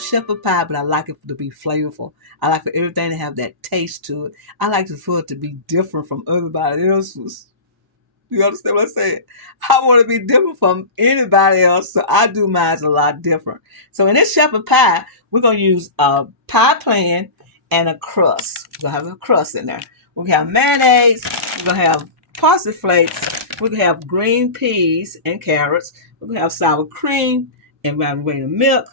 love shepherd pie, but I like it to be flavorful. I like for everything to have that taste to it. I like for it to be different from everybody else's. You understand what I'm saying? I want to be different from anybody else, so I do mine a lot different. So in this shepherd pie, we're going to use a pie plan and a crust. We're going to have a crust in there. We're going to have mayonnaise. We're going to have parsley flakes. We're going to have green peas and carrots. We're going to have sour cream and evaporated milk,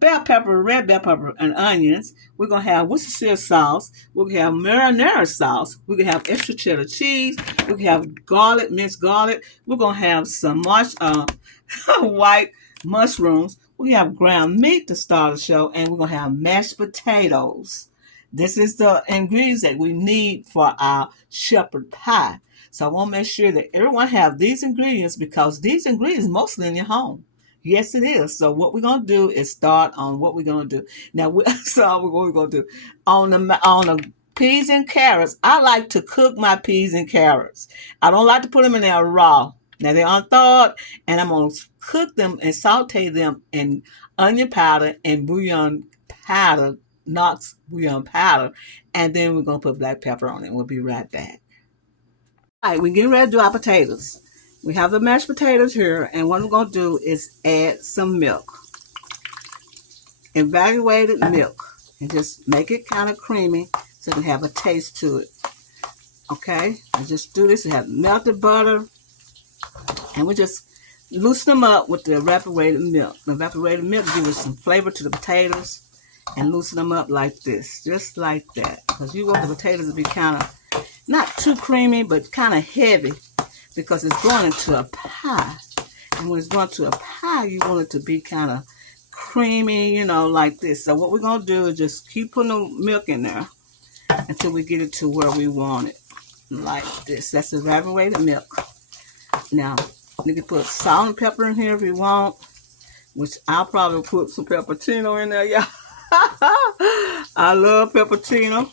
bell pepper, red bell pepper, and onions. We're going to have Worcestershire sauce. We're going to have marinara sauce. We're going to have extra cheddar cheese. We're going to have garlic, minced garlic. We're going to have some white mushrooms. We're going to have ground meat to start the show. And we're going to have mashed potatoes. This is the ingredients that we need for our shepherd pie. So I want to make sure that everyone have these ingredients because these ingredients are mostly in your home. Yes, it is. So what we're going to do is start on what we're going to do. Now, so what we're going to do. On the peas and carrots, I like to cook my peas and carrots. I don't like to put them in there raw. Now, they're unthawed, and I'm going to cook them and saute them in onion powder and bouillon powder, Knox bouillon powder, and then we're going to put black pepper on it. We'll be right back. All right, we're getting ready to do our potatoes. We have the mashed potatoes here, and what we're going to do is add some milk. Evaluated milk. And just make it kind of creamy so it can have a taste to it. Okay? I just do this. We have melted butter, and we just loosen them up with the evaporated milk. The evaporated milk gives us some flavor to the potatoes and loosen them up like this. Just like that. Because you want the potatoes to be kind of, not too creamy, but kind of heavy. Because it's going into a pie. And when it's going to a pie, you want it to be kind of creamy, you know, like this. So what we're going to do is just keep putting the milk in there until we get it to where we want it. Like this. That's evaporated milk. Now, you can put salt and pepper in here if you want, which I'll probably put some pepperino in there, y'all. I love pepperino.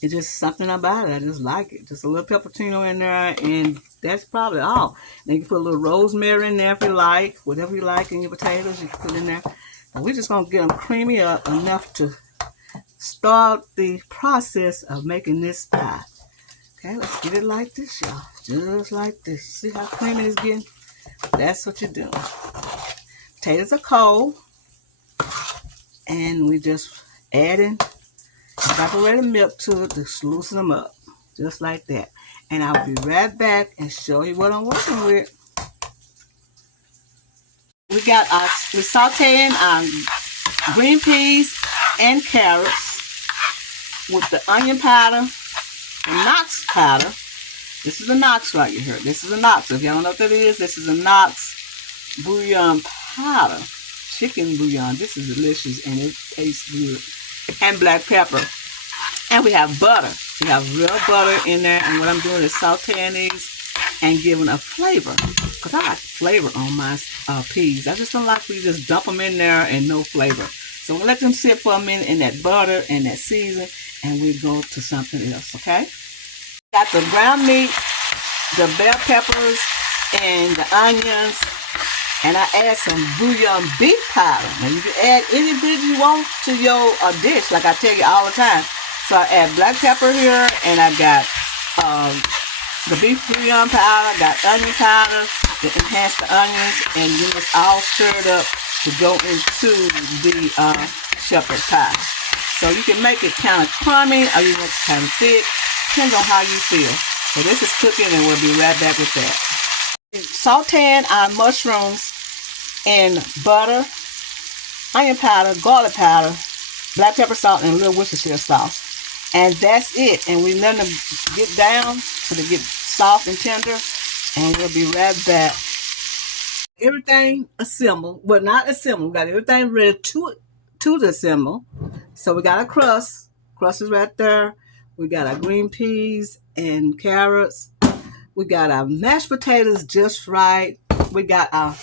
It's just something about it. I just like it. Just a little pepperino in there, and that's probably all. Then you can put a little rosemary in there if you like. Whatever you like in your potatoes, you can put in there. And we're just going to get them creamy up enough to start the process of making this pie. Okay, let's get it like this, y'all. Just like this. See how creamy it's getting? That's what you're doing. Potatoes are cold. And we just adding evaporated milk to it to loosen them up. Just like that. And I'll be right back and show you what I'm working with. We're sauteing our green peas and carrots with the onion powder, the Knox powder. This is a Knox right here. This is a Knox. If y'all don't know what that is, this is a Knox bouillon powder. Chicken bouillon. This is delicious and it tastes good. And black pepper. And we have butter. We have real butter in there. And what I'm doing is sauteing these and giving a flavor. Because I like flavor on my peas. I just don't like for you just dump them in there and no flavor. So we'll let them sit for a minute in that butter and that season. And we'll go to something else. Okay? Got the ground meat, the bell peppers, and the onions. And I add some bouillon beef powder. Now you can add any beef you want to your dish, like I tell you all the time. So I add black pepper here, and I got the beef bouillon powder, I got onion powder to enhance the onions, and then it's all stirred up to go into the shepherd pie. So you can make it kind of crummy, or you want it kind of thick, depends on how you feel. So this is cooking, and we'll be right back with that. Sauteing our mushrooms in butter, onion powder, garlic powder, black pepper salt, and a little Worcestershire sauce. And that's it. And we let them get down so they get soft and tender. And we'll be right back. Everything assembled. Well, not assembled. We got everything ready to assemble. So we got a crust. Crust is right there. We got our green peas and carrots. We got our mashed potatoes just right. We got our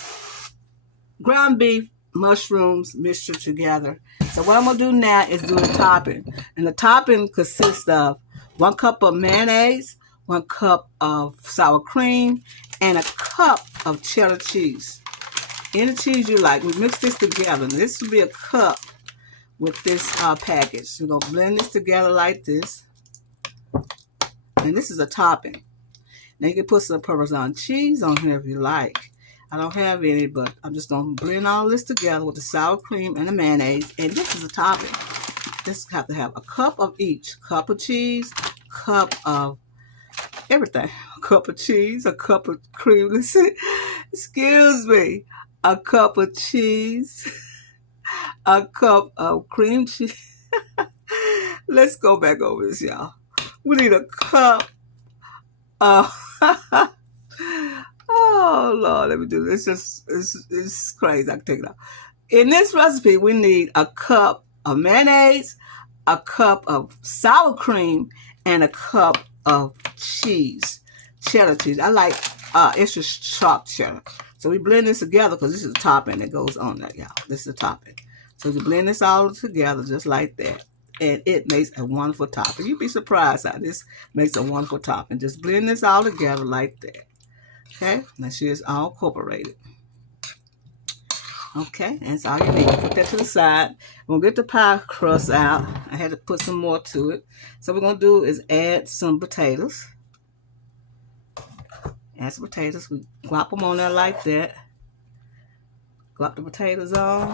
ground beef, mushrooms mixture together. So what I'm going to do now is do the topping. And the topping consists of 1 cup of mayonnaise, 1 cup of sour cream, and a cup of cheddar cheese. any cheese you like. We mix this together. This will be a cup with this package. We're going to blend this together like this. And this is a topping. Now you can put some Parmesan cheese on here if you like. I don't have any, but I'm just going to blend all this together with the sour cream and the mayonnaise. And this is a topping. This have to have a cup of each. Cup of cheese, cup of everything. A cup of cheese, a cup of cream. Listen, excuse me. A cup of cheese, a cup of cream cheese. Let's go back over this, y'all. We need a cup of... Oh, Lord, let me do this. It's crazy. I can take it out. In this recipe, we need a cup of mayonnaise, a cup of sour cream, and a cup of cheese, cheddar cheese. I like extra sharp cheddar. So we blend this together because this is a topping that goes on there, y'all. This is a topping. So we blend this all together just like that. And it makes a wonderful topping. You'd be surprised how this makes a wonderful topping. Just blend this all together like that. Okay, make sure it's all incorporated. Okay, and that's all you need. Put that to the side. We'll get the pie crust out. I had to put some more to it. So what we're going to do is add some potatoes. Add some potatoes. We glop them on there like that. Glop the potatoes on.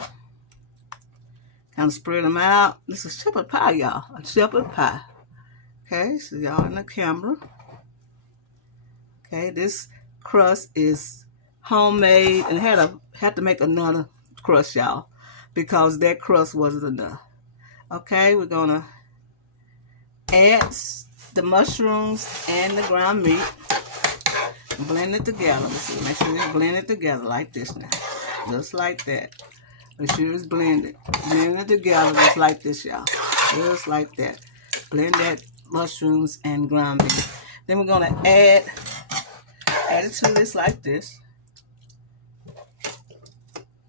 Kind of spread them out. This is shepherd pie, y'all. A shepherd pie. Okay, so y'all in the camera. Okay, this crust is homemade and had to make another crust, y'all, because that crust wasn't enough. Okay, we're gonna add the mushrooms and the ground meat. Blend it together. Let's see, make sure you blend it together like this now. Just like that. Make sure it's blended. Blend it together just like this, y'all. Just like that. Blend that mushrooms and ground meat. Then we're gonna add it to this like this.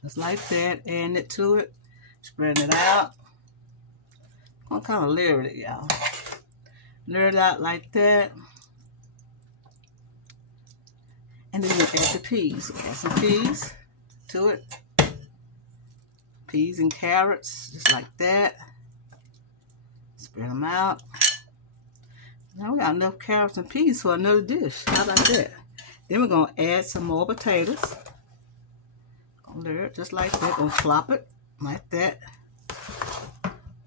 Just like that. Add it to it. Spread it out. I'm kind of layer it, y'all. Layer it out like that. And then we'll add the peas. Add some peas to it. Peas and carrots, just like that. Spread them out. Now we got enough carrots and peas for another dish. How about that? Then we're going to add some more potatoes. Gonna layer it just like that. Gonna flop it like that.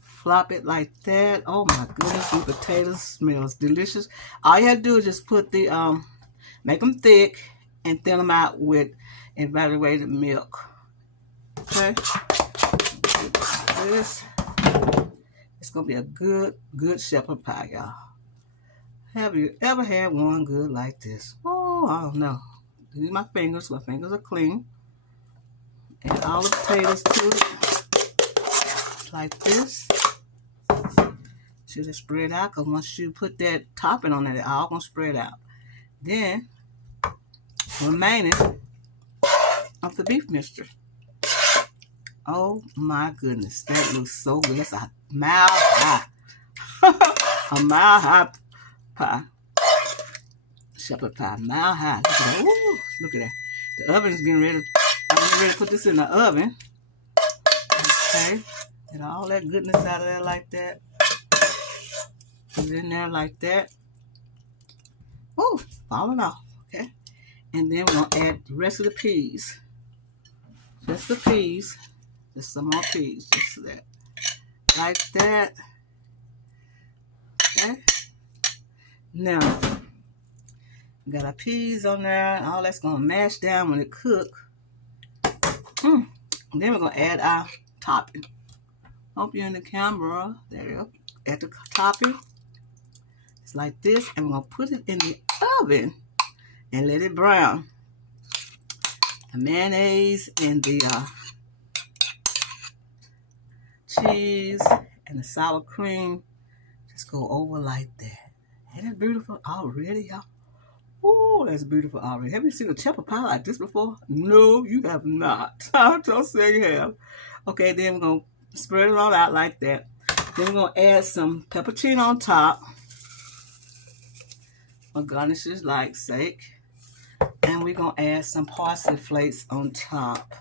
Flop it like that. Oh my goodness, these potatoes smells delicious. All you have to do is just put the, make them thick and thin them out with evaporated milk. Okay? This. It's going to be a good shepherd pie, y'all. Have you ever had one good like this? Oh, I don't know. These are my fingers. My fingers are clean. Add all the potatoes to it. Like this. Should it spread out? Because once you put that topping on it, it's all going to spread out. Then, remaining of the beef mixture. Oh my goodness, that looks so good. That's a mile high. A mile high pie. Shepherd pie, mile high. Look at that. Ooh, look at that. The oven's getting ready. I'm getting ready to put this in the oven. Okay. Get all that goodness out of there like that. Put it in there like that. Ooh, falling off. Okay. And then we're going to add the rest of the peas. Just the peas. Just some more peas. Just that. Like that. Okay. Now, we got our peas on there. And all that's going to mash down when it cooks. And then we're going to add our topping. Hope you're in the camera. There you go. Add the topping. It's like this. And we're going to put it in the oven and let it brown. The mayonnaise and the cheese and the sour cream just go over like that. Ain't that beautiful already, y'all? Oh, that's beautiful already. Have you seen a shepherd pie like this before? No, you have not. I don't say you have. Okay, then we're going to spread it all out like that. Then we're going to add some pepperoni on top. For garnishes like sake. And we're going to add some parsley flakes on top.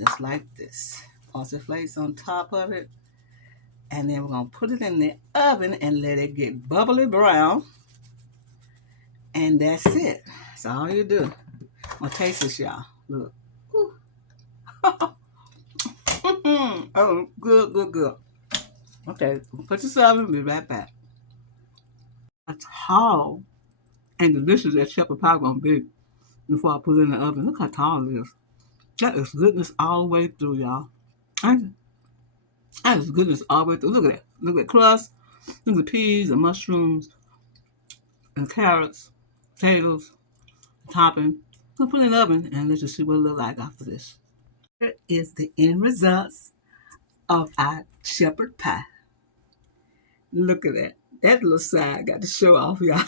just like this. Parsley flakes on top of it. And then we're going to put it in the oven and let it get bubbly brown. And that's it. That's all you do. I'm going to taste this, y'all. Look. Oh, good, good, good. Okay, put this oven and be right back. That's how and delicious that shepherd pie going to be before I put it in the oven. Look how tall it is. That is goodness all the way through, y'all. That is goodness all the way through. Look at that. Look at the crust. Look at the peas and mushrooms and carrots, potatoes, topping. We'll put it in the oven and let's just see what it looks like after this. Here is the end results of our shepherd pie. Look at that. That little side got to show off, y'all.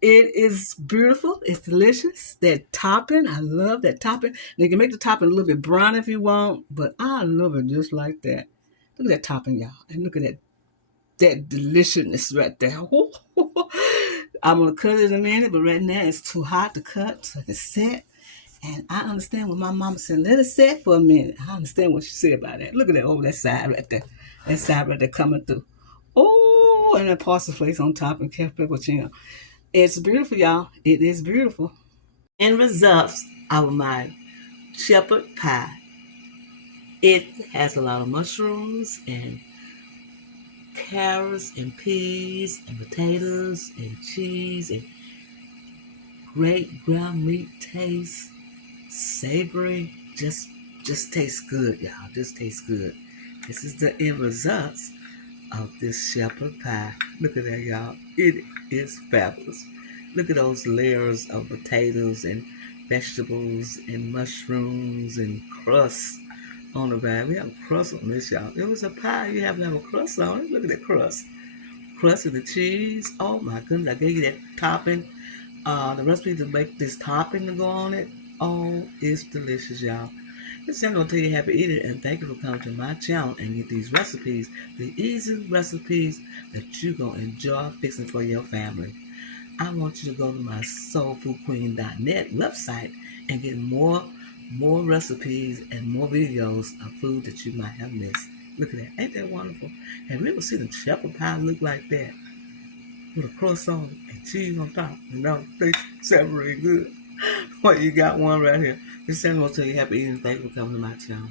It is beautiful. It's delicious. That topping, I love that topping. Now you can make the topping a little bit brown if you want, but I love it just like that. Look at that topping, y'all. And look at that deliciousness right there. I'm going to cut it in a minute, but right now it's too hot to cut, so I can set. And I understand when my mama said, let it set for a minute. I understand what she said about that. Look at that, that side right there. That side right there coming through. Oh, and that parsley flakes on top and cappuccino. It's beautiful, y'all. It is beautiful. End results of my shepherd pie. It has a lot of mushrooms and carrots and peas and potatoes and cheese and great ground meat taste, savory. Just tastes good, y'all. Just tastes good. This is the end results of this shepherd pie. Look at that, y'all. It is fabulous. Look at those layers of potatoes and vegetables and mushrooms and crust on the back. We have a crust on this, y'all. It was a pie. You have to have a crust on it. Look at that crust. Crust and the cheese. Oh my goodness. I gave you that topping. The recipe to make this topping to go on it. Oh, it's delicious, y'all. This is going to tell you happy eating, and thank you for coming to my channel and get these recipes, the easy recipes that you're going to enjoy fixing for your family. I want you to go to my soulfoodqueen.net website and get more recipes and more videos of food that you might have missed. Look at that. Ain't that wonderful? Have you ever seen a shepherd pie look like that? With a crust on it and cheese on top. And that tastes savory good. Well, you got one right here. This is going to tell you happy eating. Thank you for coming to my channel.